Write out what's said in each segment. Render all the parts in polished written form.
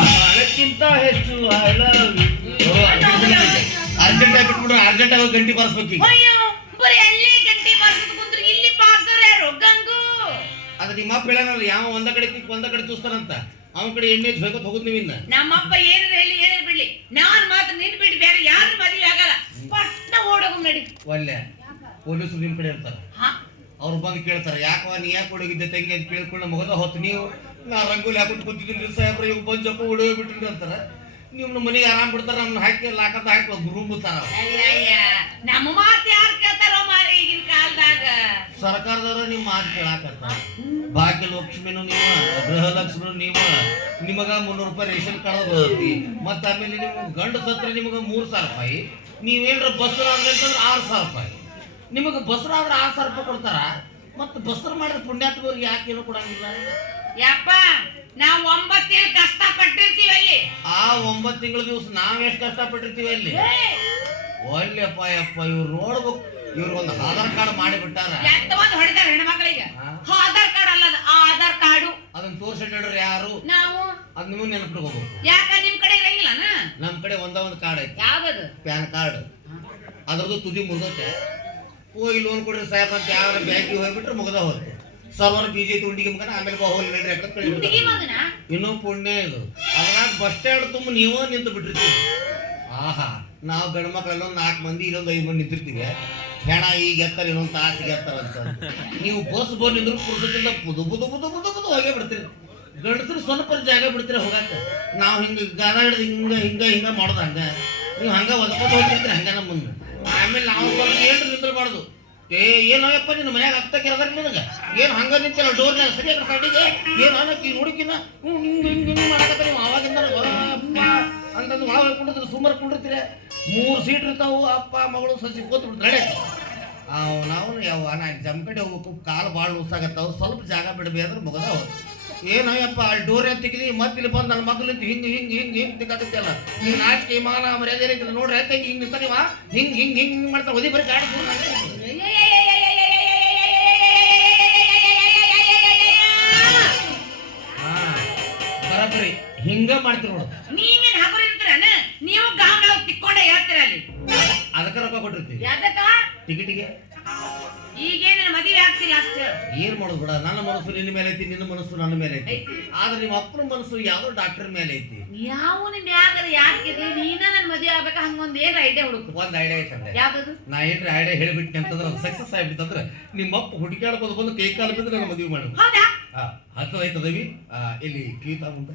ಅದಕ್ಕಿಂತ ಹೆಚ್ಚು I love you. Urgent ಆಗಿ ಬಿಟ್ಬಿಟ್ರೆ ಅರ್ಜೆಂಟ್ ಆಗಿ ಗಂಟಿ ಬಾರಿಸ್ಬೇಕು. ಅಯ್ಯೋ ಬರೀ ಅಲ್ಲೇ ಗಂಟೆ ಬಾರಿಸೋದು ಕುಂತ್ರೆ ಇಲ್ಲಿ ಬಾರ್ಸೋರು ಯಾರು ಗಂಗು? ಅದು ನಿಮ್ಮ ಅಪ್ಪ ಹೇಳನಲ್ಲ, ಯಾವ ಒಂದ ಕಡೆ ತೂಸ್ತಾನಂತ ಅವನ ಕಡೆ ಎಣ್ಣೆ ಬೇಕೋತ್ ಹೋಗುದು ನೀವು. ಇನ್ನ ನಮ್ಮಪ್ಪ ಏನಾರ ಹೇಳಿ ಏನಾರ ಬಿಡ್ಲಿ, ನಾನ್ ಮಾತ್ರ ನಿನ್ ಬಿಟ್ಟು ಬೇರೆ ಯಾರು ಮದುವೆ ಆಗಲ್ಲ. ಪಟ್ನ ಓಡೋಗು ನಡಿ. ಒಳ್ಳೆ ಪೊಲೀಸರು ನಿಮ್ ಕಡೆ ಇರ್ತಾರ, ಅವ್ರು ಬಂದು ಕೇಳ್ತಾರೆ ಯಾಕವ ನೀ ಯಾಕೆ ಹುಡುಗಿದ್ದೆ ತಂಗಿ ಅಂತ ಕೇಳ್ಕೊಂಡು ಮಗದ ಹೊತ್ತು ನೀವು ನಾ ರಂಗೋಲಿ ಹಾಕೊಂಡು ಕೂತಿದ್ದೀನಿ ಸಾಹೇಬ್ರ ಇವ್ ಬಂದು ಜಪ್ಪ ಹೊಡೋಗಿ ಬಿಟ್ರಿ ಅಂತಾರ. ನೀವು ಮನೆಗೆ ಆರಾಮ್ ಬಿಡ್ತಾರ, ನಮ್ಮನ್ನ ಹಾಕಿ ಲಾಕತ್ತ ಹಾಕಿ ಒಂದು ರೂಮ್ ಬಿಡ್ತಾರ. ನಮ್ಮ ಮಾತು ಯಾರು ಕೇಳ್ತಾರೋ ಮಾರಿ ಈಗಿನ ಕಾಲದಾಗ. ಸರ್ಕಾರದವ್ರ ನಿಮ್ ಮಾತು ಕೇಳಾಕತ್ತಾರ. ಭಾಗ್ಯ ಲಕ್ಷ್ಮಿನೂ ನೀವು, ಗೃಹಲಕ್ಷ್ಮಿನೂ ನೀವು, ನಿಮಗ 300 ರೂಪಾಯಿ ರೇಷನ್ ಕಾರ್ಡ್ ಬರುತ್ತೆ. ಮತ್ತ ಆಮೇಲೆ ನಿಮ್ಗೆ ಗಂಡ ಸತ್ರ ನಿಮಗ 3000 ರೂಪಾಯಿ. ನೀವೇನ್ರ ಬಸ್ರ ಅಂದ್ರೆ 6000 ರೂಪಾಯಿ. ನಿಮಗೆ ಬಸ್ರ ಆದ್ರೆ 6000 ರೂಪಾಯಿ ಕೊಡ್ತಾರ. ಮತ್ತೆ ಬಸ್ರ ಮಾಡಿದ್ರೆ ಪುಣ್ಯಾತ್ಮರಿಗೆ ಯಾಕೇನು ಕೊಡಂಗಿಲ್ಲ? ಯಪ್ಪ ನಾವು 9 ತಿಂಗಳು ಕಷ್ಟ ಪಟ್ಟಿರ್ತೀವಿ ಅಲ್ಲಿ. ಆ 9 ತಿಂಗಳ ದಿವಸ ನಾವ್ ಎಷ್ಟು ಕಷ್ಟ ಪಟ್ಟಿರ್ತೀವಿ ಅಲ್ಲಿ. ಒಳ್ಳೆಪ್ಪ ಯಪ್ಪ ಇವ್ರು ನೋಡ್ಬೇಕು. ಇವ್ರು ಒಂದು ಆಧಾರ್ ಕಾರ್ಡ್ ಮಾಡಿ ಬಿಟ್ಟಾರ. ಎಂತವಂದು ಹೊಡೆದಾರ ಹೆಣ್ಮಕ್ಳಿಗೆ. ಆಧಾರ್ ಕಾರ್ಡ್ ಅಲ್ಲ, ಆಧಾರ್ ಕಾರ್ಡು. ಅದನ್ನ ತೋರ್ಸಿಟ್ಟಾರ ಯಾರು? ನಾವು. ಅದ್ ನೀವು ನೆನಪಿಟ್ಕೋಬೇಕು. ಯಾಕ ನಿಮ್ ಕಡೆ ಇರಂಗಿಲ್ಲ? ನಮ್ ಕಡೆ ಒಂದು ಕಾರ್ಡ್ ಐತಿ. ಯಾವ್ದದು? Pan card. ಅದ್ರದ್ದು ತುದಿ ಮುರಿದೋತೆ. ಹೋಗಿ ಲೋನ್ ಕೊಡ್ರಿ ಸಾಹೇಬ್ ಅಂತ ಯಾವ ಬ್ಯಾಂಕಿಗೆ ಹೋಗ್ಬಿಟ್ರೆ ಮುಗದ ಹೋಗುತ್ತೆ. ಸರ್ವರ್ ಬಿಜೆ ತುಂಡಿಗೆ ಮುಖಾನ ಆಮೇಲೆ ಹೋಗಿ ನಡ್ರಿ. ಇನ್ನೂ ಪುಣ್ಯ ಇದು. ಅದ್ರಾಗ ಬಸ್ ಸ್ಟ್ಯಾಂಡ್ ತುಂಬ ನೀವೋ ನಿಂತು ಬಿಟ್ಟಿರ್ತೀವಿ. ಆಹಾ, ನಾವು ಗಂಡು ಮಕ್ಕಳೆಲ್ಲ 4 ಮಂದಿ ಇಲ್ಲೊಂದು 5 ಮಂದಿ ನಿಂತಿರ್ತೀವಿ. ಹೆಣ ಈಗ ಎತ್ತರ ಇನ್ನೊಂದು ತಾಸಿಗೆ ಎತ್ತರ ಅಂತ. ನೀವು ಬಸ್ ಬೋರ್ ನಿಂದ್ರು ಪುರುಷದಿಂದ ಬುದು ಬುದು ಬುದು ಬುದು ಬುದು ಹೋಗೇ ಬಿಡ್ತೀರಿ. ಗಂಡಸರು ಸ್ವಲ್ಪ ಜಾಗ ಬಿಡ್ತೀರ ಹೋಗಾಕ. ನಾವು ಹಿಂಗೆ ಗಾದ ಹಿಡಿದು ಹಿಂಗ ಮಾಡೋದು ಹಂಗ. ನೀವು ಹಂಗ ಒದ್ಕೋತ ಹೋಗ್ತಿರ್ತೀರಿ ಹಂಗ ನಮ್ಮ ಮುಂದೆ. ಆಮೇಲೆ ನಾವು ಸ್ವಲ್ಪ ಏನ್ರಿ ನಿಂದಿರಬಾರ್ದು. ಏನೋಯಪ್ಪ ನಿನ್ನ ಮನ್ಯಾಗ ಹತ್ತಕ್ಕೆ ಇರೋದ್ರ ನಿನಗೆ ಏನು ಹಂಗ ನಿಂತಿಲ್ಲ ಡೋರ್ನಾಗ ಸರಿಯಾಗಿ ಸೈಡಿಗೆ ಏನು ಅನ್ನಕ್ಕೆ ಈ ಹುಡುಕಿನ ಹಿಂಗೆ ಮಾಡಕತ್ತ. ನೀವು ಅವಾಗಿಂದ ಅಂತಂದು ಒಳ ಹೋಗ್ಕೊಂಡಿದ್ರೆ ಸುಮಾರು ಕೊಂಡಿರ್ತೀರ. 3 ಸೀಟ್ ಇರ್ತಾವು. ಅಪ್ಪ ಮಗಳು ಸಸಿ ಕೂತ್ ಬಿಡ್ತಾರೆ. ನಾವು ಯಾವ ನಾ ಜಮ್ಕಡೆ ಹೋಗ್ಬೇಕು, ಕಾಲು ಭಾಳ ಲೂಸಾಗತ್ತಾವ. ಸ್ವಲ್ಪ ಜಾಗ ಬಿಡಬೇಕಾದ್ರೆ ಮುಗದ ಹೋದ್. ಏನಯ್ಯಪ್ಪ ಅಲ್ಲಿ ಡೋರ್ ತೆಗಿಲಿ ಮತ್ತೆ ಇಲ್ಲಿ ಬಂದು ನನ್ನ ಮಕ್ಳು ನಿಂತು ಹಿಂಗೆ ತಿಕ್ಕಾಗತ್ತಲ್ಲ. ನೀವು ನಾಚಿಕೆ ಮಾನ ಮರ್ಯಾದೆ ರೀತಿ ನೋಡ್ರಿ ಆಯ್ತು ಹಿಂಗೆ ನಿಂತ ನೀವು ಹಿಂಗೆ ಮಾಡ್ತಾರೆ. ಒದಿ ಬರೀ ಗಾಡಿ ಬರಬ್ರಿ ಹಿಂಗ ಮಾಡ್ತೀರಿ ನೋಡು. ನೀವೇನ್ ಹಗುರ ಇರ್ತೀರನ? ನೀವು ಗಾಂವ್ ತಿಕ್ಕೊಂಡೆ ಹೇಳ್ತೀರ ಅಲ್ಲಿ. ಅದಕ್ಕೆ ರೊಕ್ಕ ಕೊಟ್ಟಿರ್ತೀವಿ. ಯಾದಕ್ಕ? ಟಿಕೆಟಿಗೆ. ಈಗೇನ ಮದುವೆ ಆಗ್ತಿಲ್ಲ ಅಷ್ಟು. ಏನ್ ಮಾಡೋದು ಬಿಡ, ನನ್ನ ಮನಸ್ಸು ನಿನ್ನ ಮೇಲೆ ಐತಿ, ನಿನ್ನ ಮನಸ್ಸು ನನ್ನ ಮೇಲೆ ಐತಿ. ಆದ್ರೆ ನಿಮ್ಮ ಅಪ್ಪನ ಮನಸ್ಸು ಯಾವ್ದೋ ಡಾಕ್ಟರ್ ಮೇಲೆ ಐತಿ. ಯಾವ ಮ್ಯಾಗದ ಯಾಕಿರ್ಲಿ ನೀನ ನನ್ನ ಮದುವೆ ಆಗ್ಬೇಕ ಹಂಗೊಂದು ಏನ್ ಐಡಿಯಾ ಹುಡುಕು. ಒಂದ್ ಐಡಿಯಾ ಐತಂದ್ರೆ ಯಾವ್ದದು? ನಾ ಏನ್ರಿ ಐಡಿಯಾ ಹೇಳ್ಬಿಟ್ನಿ ಅಂತಂದ್ರೆ ಅದು ಸಕ್ಸಸ್ ಆಗ್ಬಿಟ್ಟಂದ್ರೆ ನಿಮ್ಮ ಅಪ್ಪ ಹುಡುಕಾಡ್ಬೋದು ಬಂದು ಕೈ ಕಾಲು ಬಿದ್ರೆ ನನ್ನ ಮದುವೆ ಮಾಡಿ. ಹೌದಾ? ಹತ್ತದೈತದವಿ. ಇಲ್ಲಿ ಕೀತಾ ಮುಂದ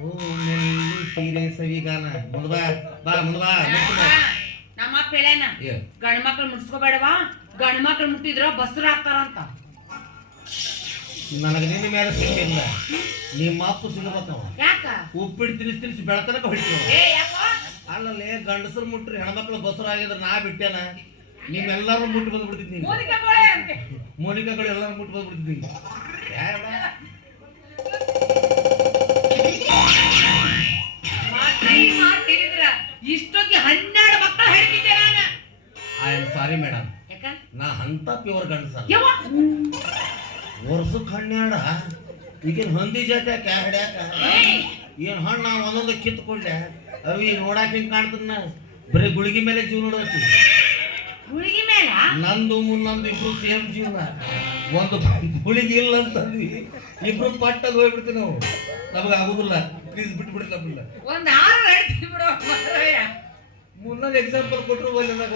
ಓ ನೆಲ್ಲು ಸೀರೆ ಸವಿಗಾನ ಮುಂದಬಾ ಬಾ ಮುಂದಬಾ. ನಮ್ಮ ಅಪ್ಪ ಹೇಳ್ಯಾನ ಗಂಡ ಮಕ್ಳು ಮುಟ್ಸ್ಕೋಬೇಡವಾ, ಗಂಡ ಮಕ್ಳು ಮುಟ್ಟಿದ್ರ ಬಸ್ರು ಹಾಕ್ತಾರಂತ. ನನಗೆ ನಿನ್ನ ಮೇಲೆ ಸಿಕ್ಕಿಲ್ಲ, ನಿಮ್ಮ ಅಪ್ಪ ಸಿಗಬೇಕು. ಯಾಕ? ಉಪ್ಪಿಟ್ಟು ತಿನ್ನಿಸಿ ಬೆಳತನಕ ಹೊಡಿತೀವ. ಅಲ್ಲಲ್ಲೇ ಗಂಡಸರು ಮುಟ್ರಿ ಹೆಣ್ಮಕ್ಳು ಬಸರು ಆಗಿದ್ರೆ ನಾ ಬಿಟ್ಟೇನ. ನೀವೆಲ್ಲರೂ ಮುಟ್ಟು ಬಂದ್ಬಿಡ್ತಿದ್ದೀನಿ. ಮೋನಿಕಾಗಳು ಎಲ್ಲರೂ ಮುಟ್ಟು ಬಂದ್ಬಿಡ್ತಿದ್ದೀನಿ. ಇಷ್ಟೊತ್ತಿಗೆ 12 ಮಕ್ಕಳು ಹೇಳ್ತಿದ್ದೆ ನಾನು. ಐ ಆಮ್ ಸಾರಿ ಮೇಡಮ್, ನಾ ಅಂತ ಪ್ಯೂರ್ ಗಂಡಸ. ವರ್ಷಕ್ಕೆ 12 ಈಗೇನು ಹೊಂದಿ ಜಾತಿ ಯಾಕೆ ಹಿಡ್ಯಾಕ? ಏನು ಹಣ್ಣು ನಾವು ಒಂದೊಂದು ಕಿತ್ಕೊಂಡೆ ಅವಿ ನೋಡಾಕ ಹಿಂಗೆ ಕಾಣ್ತದ. ಬರೀ ಗುಳಿಗೆ ಮೇಲೆ ಜೀವ ನೋಡೋದು. ಗುಳಿಗೆ ಮೇಲೆ ನಂದು ಮುನ್ನೊಂದು ಇಬ್ರು ಸೇಮ್ ಜೀವನ. ಒಂದು ಗುಳಿಗೆ ಇಲ್ಲ ಅಂತಂದ್ವಿ, ಇಬ್ರು ಪಟ್ಟದ ಹೋಗ್ಬಿಡ್ತೀವಿ ನಾವು. ನಮಗೆ ಆಗುದಿಲ್ಲ, ಪ್ಲೀಸ್ ಬಿಟ್ಬಿಡಿ ನಮ್ಮನ್ನ. ಒಂದು 6 ಹೇಳ್ತೀವಿ ಬಿಡು. ಮುನ್ನೊಂದು ಎಕ್ಸಾಂಪಲ್ ಕೊಟ್ಟರು ಮುನ್ನೊಂದು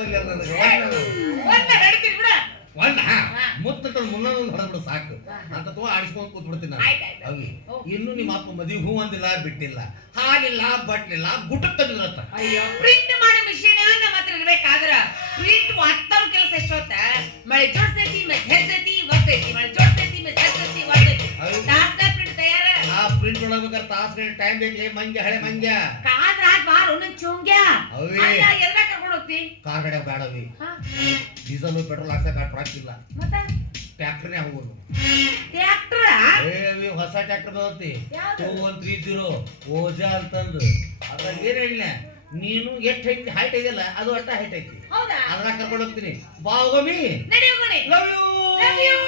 ಹೊಡೆದ್ಬಿಡು ಸಾಕು ಅಂತ ಆಡಿಸ್ಕೊಂಡು ಕೂತ್ಬಿಡ್ತೀನಿ ನಾನು. ಅವಿ ಇನ್ನು ನಿಮ್ಮ ಅಪ್ಪ ಮದುವೆ ಹೂ ಅಂದಿಲ್ಲ ಬಿಟ್ಟಿಲ್ಲ, ಹಾಲಿಲ್ಲ ಬಟ್ಲಿಲ್ಲ, ಗುಟ್ಟಕ್ಕೆ ತಂದಿದ್ರತ್ತ. ಅಯ್ಯೋ ಪ್ರಿಂಟ್ ಮಾಡೋ ಮಿಷಿನ್ ನಮ್ಮ ಹತ್ರ ಇರ್ಬೇಕಾದ್ರ ಪ್ರಿಂಟ್ ಒತ್ತವ ಕೆಲಸ ಎಷ್ಟೊತ್ತ. ಮಳೆ ಜೋಡ್ಸೈತಿ ಮೆಸೇಜೈತಿ ಒತ್ತೈತಿ, ಮಳೆ ಜೋಡ್ಸೈತಿ ಮೆಸೇಜೈತಿ ಒತ್ತೈತಿ. ಪ್ರಿಂಟ್ ತಯಾರ. ಆ ಪ್ರಿಂಟ್ ಒಳಬೇಕಾದ್ರೆ ತಾಸು ಟೈಮ್ ಬೇಕಲೇ ಮಂಗ್ಯ ಹಳೆ ಮಂಗ್ಯ. ಕಾದ್ರ ಬಾರು ನನ್ ಚುಂಗ್ಯ. ಅವೇ ಎದ್ರ ಕರ್ಕೊಂಡು ಹೋಗ್ತಿ? ಕಾರ್ ಗಡೆ ಬೇಡವಿ, ಡೀಸೆಲ್ ಪೆಟ್ರೋಲ್ ಹಾಕ್ಸಕ್ಕೆ ಟ್ರಾಕ್ಟಿಲ್ಲ, ಮತ್ತೆ ಟ್ರ್ಯಾಕ್ಟರ್ನೇ ಹೋಗೋದು. ಟ್ರ್ಯಾಕ್ಟರ್ ಹೊಸ ಟ್ರ್ಯಾಕ್ಟರ್ ಬರುತ್ತೆ 2130 ಓಜಾ ಅಂತಂದು. ಅದ್ರಾಗ ಏನ್ ಹೇಳಿಲ್ಲ, ನೀನು ಎಷ್ಟು ಹೈಟ್ ಇದೆಯಲ್ಲ ಅದು ಅಟ್ಟ ಹೈಟ್ ಐತಿ. ಅದ್ರಾಗ ಕರ್ಕೊಂಡು ಹೋಗ್ತೀನಿ. ಬಾ ಹೋಗಮಿ. Love you.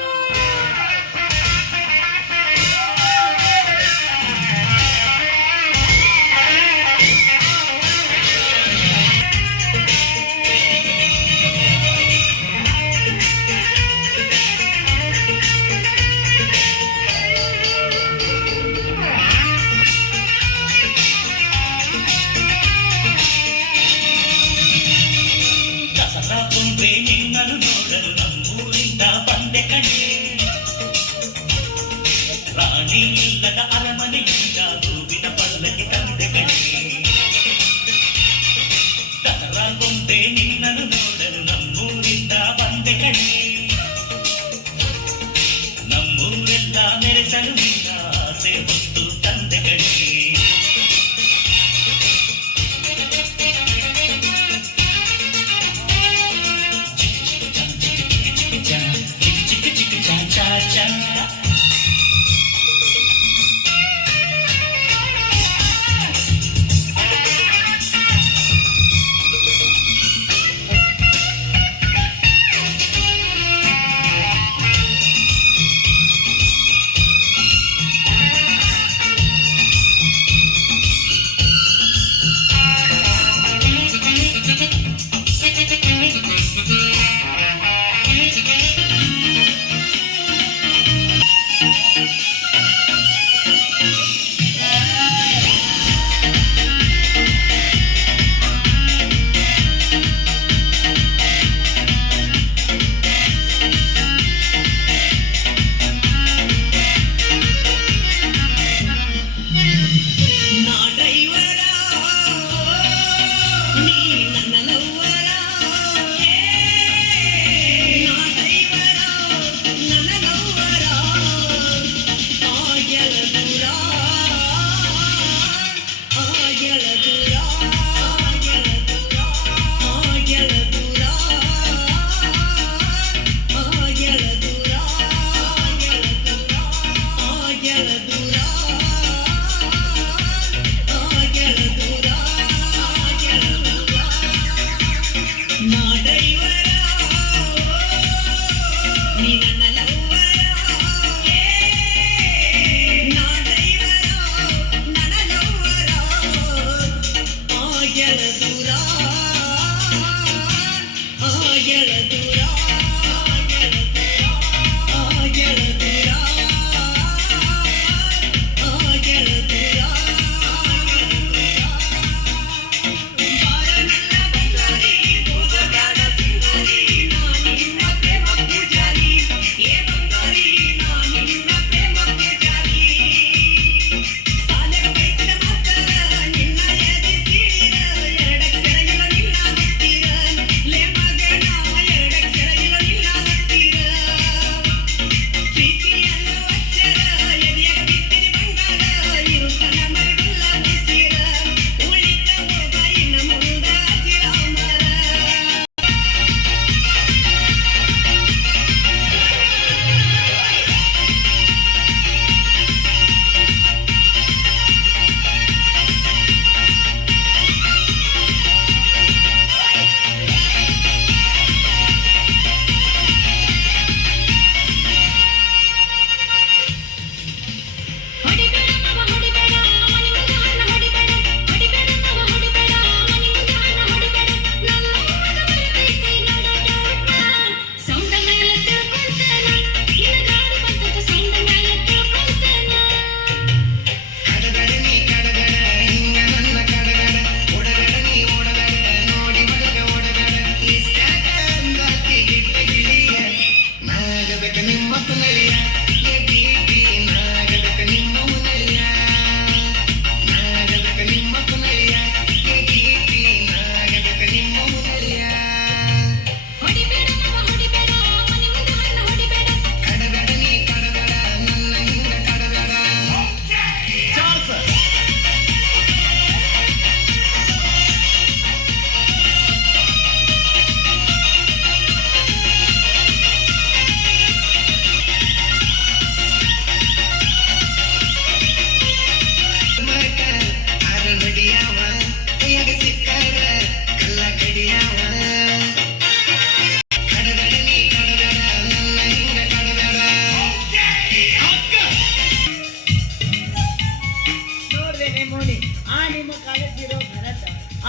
ಏನೇ ಮೋನಿ ಆ ನಿಮ್ಮ ಕಾಲೇಜಿರೋ ಭರತ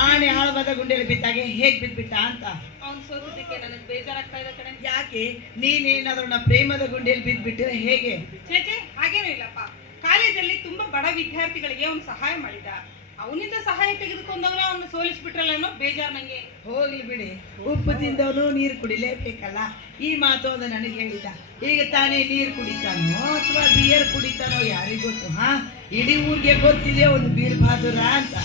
ಆನೆ ಆಳವಾದ ಗುಂಡೆಯಲ್ಲಿ ಬಿದ್ದಾಗೆ ಹೇಗ್ ಬಿದ್ಬಿಟ್ಟ ಅಂತ. ಅವ್ನು ಸೋತಿದ್ದಕ್ಕೆ ನನಗೆ ಬೇಜಾರಾಗ್ತಾ ಇದೆ ಕಣೆ. ಯಾಕೆ ನೀನೇನಾದ್ರೂ ಪ್ರೇಮದ ಗುಂಡೆಯಲ್ಲಿ ಬಿದ್ಬಿಟ್ಟಿದ್ರೆ ಹೇಗೆ? ಚೇಚೆ ಹಾಗೇನೂ ಇಲ್ಲಪ್ಪ. ಕಾಲೇಜಲ್ಲಿ ತುಂಬಾ ಬಡ ವಿದ್ಯಾರ್ಥಿಗಳಿಗೆ ಅವ್ನು ಸಹಾಯ ಮಾಡಿದ. ಅವನಿಂದ ಸಹಾಯ ತೆಗೆದುಕೊಂಡವನ ಅವನು ಸೋಲಿಸ್ಬಿಟ್ರಲ್ಲ ಅನ್ನೋ ಬೇಜಾರು ನಂಗೆ. ಹೋಗ್ಲಿ ಬಿಡಿ, ಉಪ್ಪು ತಿಂದವನು ನೀರು ಕುಡಿಲೇಬೇಕಲ್ಲ. ಈ ಮಾತು ಅದು ನನಗೆ ಹೇಳಿದ. ಈಗ ತಾನೇ ನೀರು ಕುಡಿತಾನೋ ಅಥವಾ ಬಿಯರ್ ಕುಡಿತಾನೋ ಯಾರಿಗ್ ಗೊತ್ತು? ಇಡೀ ಊರಿಗೆ ಗೊತ್ತಿದೆ ಒಂದು ಬೀರ್ ಬಹಾದೂರ ಅಂತ.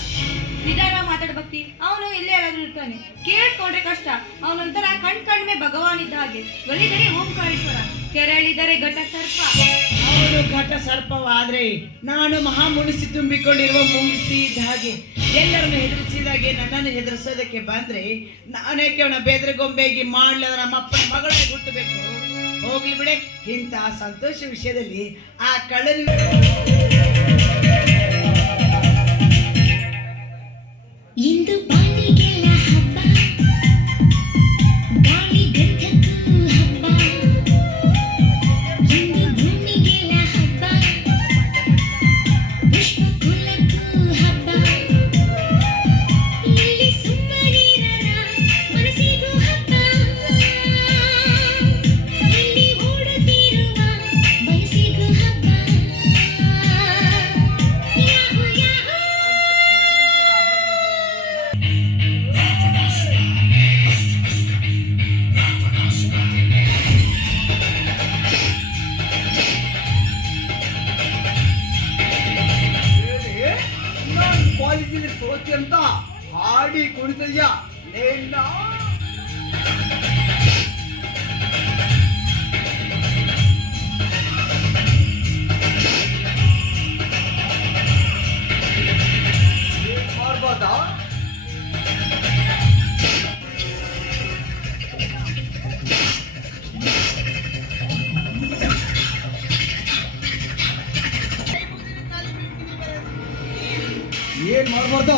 ನಿಧಾನ ಮಾತಾಡ ಭಕ್ತಿ. ಅವನು ಇಲ್ಲೇ ಯಾರಾದ್ರೂ ಇರ್ತಾನೆ, ಕೇಳ್ಕೊಂಡ್ರೆ ಕಷ್ಟ. ಅವನೊಂಥರ ಕಣ್ಮೆ ಭಗವಾನ್ ಇದ್ದ ಹಾಗೆ. ಒಲಿದರೆ ಓಂಕಾರೇಶ್ವರ, ಕೆರಳಿದರೆ ಘಟ ಸರ್ಪ. ಅವನು ಘಟ ಸರ್ಪವಾದ್ರೆ ನಾನು ಮಹಾ ಮುನಿಸಿ ತುಂಬಿಕೊಂಡಿರುವ ಮುಂಗಿಸಿ ಇದ್ದ ಹಾಗೆ. ಎಲ್ಲರನ್ನು ಹೆದರಿಸಿದಾಗೆ ನನ್ನನ್ನು ಹೆದರಿಸೋದಕ್ಕೆ ಬಂದ್ರೆ ನಾನೇಕೆ ಅವನ ಬೆದರಗೊಂಬೆಗೆ ಮಾಡ್ಲದ ನಮ್ಮ ಅಪ್ಪನ ಮಗಳೇ ಹುಟ್ಟಬೇಕು. ಹೋಗ್ಲಿ ಬಿಡೆ, ಇಂತಹ ಸಂತೋಷ ವಿಷಯದಲ್ಲಿ ಆ ಕಳ್ಳನ ಇಂದು ಬಾಳಿಗೆಲ್ಲ ಹಬ್ಬ, ಬಾಳಿ ಗಂಧಕ್ಕೂ ಹಬ್ಬ, ಇಂದು ಭೂಮಿಗೆಲ್ಲ ಹಬ್ಬ, ಪುಷ್ಪ ಕುಲಕ್ಕೂ ಹಬ್ಬ. ಇಲ್ಲಿ ಸುಮ್ಮನಿರರ ಮನಸ್ಸಿಗೂ ಹಬ್ಬ, ಇಲ್ಲಿ ಓಡುತ್ತಿರುವ ವಯಸ್ಸಿಗೂ ಹಬ್ಬ. Yahoo Yahoo. ನಾನು ಕಾಲೇಜಿನಲ್ಲಿ ಸೋತಿ ಅಂತ ಹಾಡಿ ಕುಣಿತಯ್ಯ ಏನ ಮಾಡ್ಬೋದಾ? ಏನ್ ಮಾಡ್ಬಾರ್ದು?